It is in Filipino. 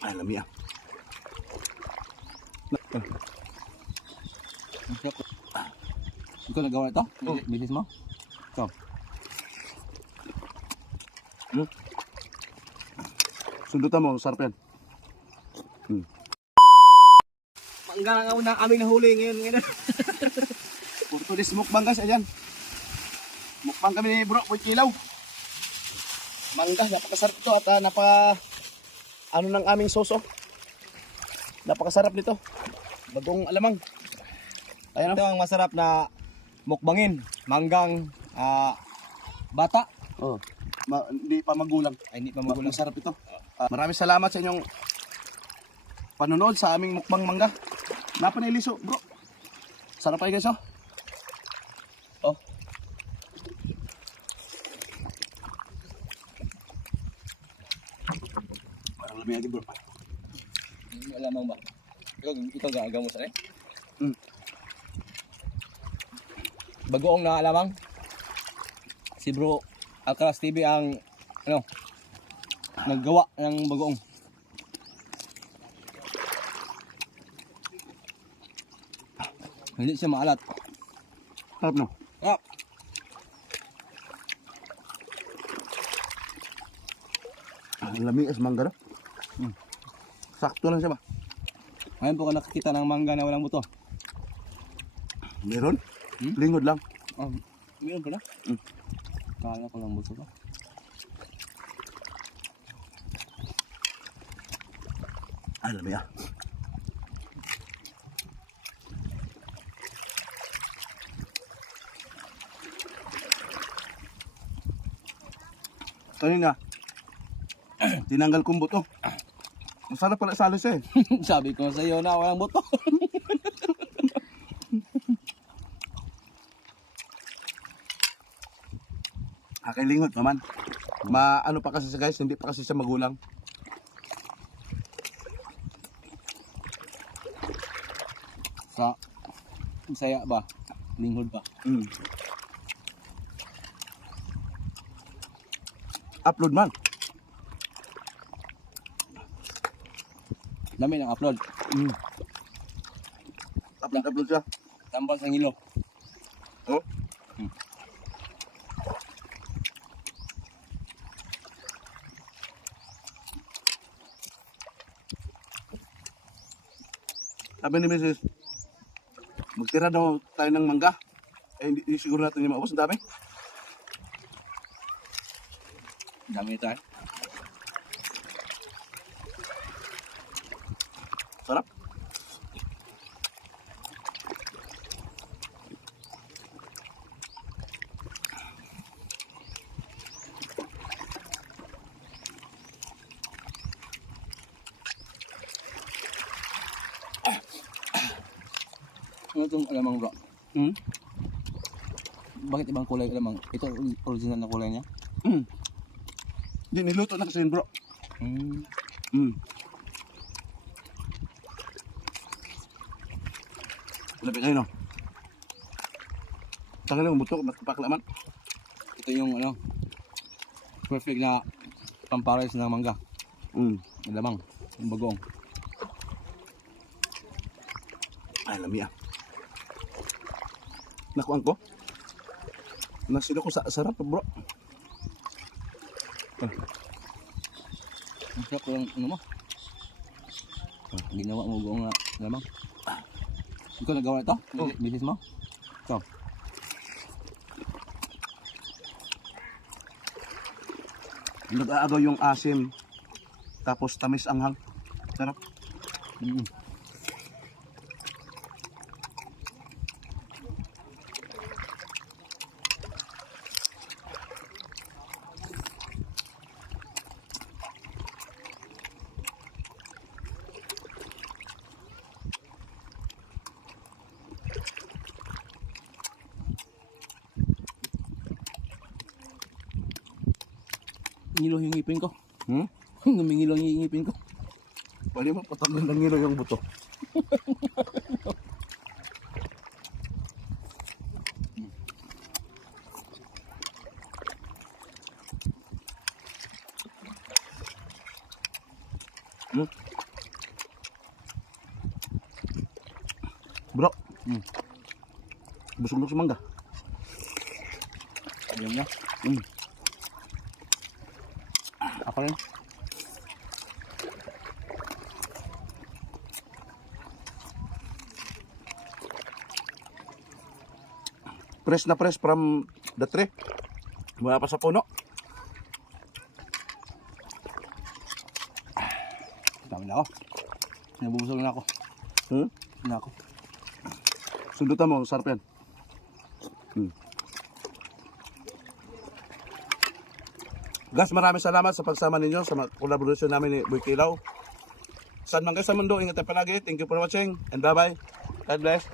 Ay, lami ah. Ikaw nagawa ito? Oh. Misis mo? Ikaw? Sundutan mo, sarap yan. Mangga nga una aming nahuli ngayon. Purto di mukbang guys, ayan. Mukbang kami ni bro, Boy Kilaw. Mangga, napakasarap ito at ano ng aming soso. Napakasarap nito. Bagong alamang. Ayan Ito ang masarap na mukbangin. Manggang bata. oh. Hindi pa magulang. Ay, hindi pa magulang. Masarap ito. Maraming salamat sa inyong panonood sa aming mukbang mangga. Napaniliso, bro. Sarap ay guys, oh. Oh. Parang lamig bro. Alam mo ba? Ikaw gagawa mo sa rin? Bagoong na alamang. Si Bro Alcaraz TV ang naggawa ng bagoong. Hindi siya maalat. Sarap no? Ah, Ang lamig as mangga no? Sakto lang siya ba? ngayon po ka nakakita ng mangga na walang buto. Meron? Hmm? Lingod lang. Oh, meron pa na? Kala ko lang buto pa. Ay, lamig ah. Kanina, tinanggal kong buto. Masarap pala salos eh. Sabi ko sa iyo na walang buto. Lingot naman. Ano pa kasi siya guys, hindi pa kasi siya magulang. Sa saya ba? Linghod ba? Upload man. Dami ng upload. Upload siya. Tambal sa ngilo. Oh. Sabi ni Mrs. Magtira daw tayo ng mangga. Eh, hindi siguro natin yung maubos. Ang dami. Dami tayo. Sarap. Ano itong alamang bro? Bakit ibang kulay alamang? Ito original na kulay niya? Hindi, niluto na kasi yun bro. Lapit kayo no? Tangan lang, buto, paklaman. Ito yung perfect na pampares ng mangga. Alamang, yung bagong. Ay, lami ah. Nakuan ko. Nasilo ko sa sarap bro. Ang sarap ko yung mo. Ginawa mo buong alamang. Ikaw nagawa ito? Misis mo? Ikaw? Nag-aagaw yung asim. Tapos tamis anghang. Sarap. Ngilo yung ngipin ko. Ngumingilo yung ngipin ko. Pwede mo patanggal ng ngilo yung buto. Bro, Hmm. busog sa mangga. Ayun niya. Mm. Ako rin. Fresh na fresh from the tree. Mula pa sa puno. Dami na ako. Nabubusog na ako. Hmm? Na ako. Sundutan mo, sarap yan. Guys, maraming salamat sa pagsama ninyo sa collaboration namin ni Boy Kilaw. Saan man kayo sa mundo, ingat tayo palagi. Thank you for watching and bye-bye. God bless.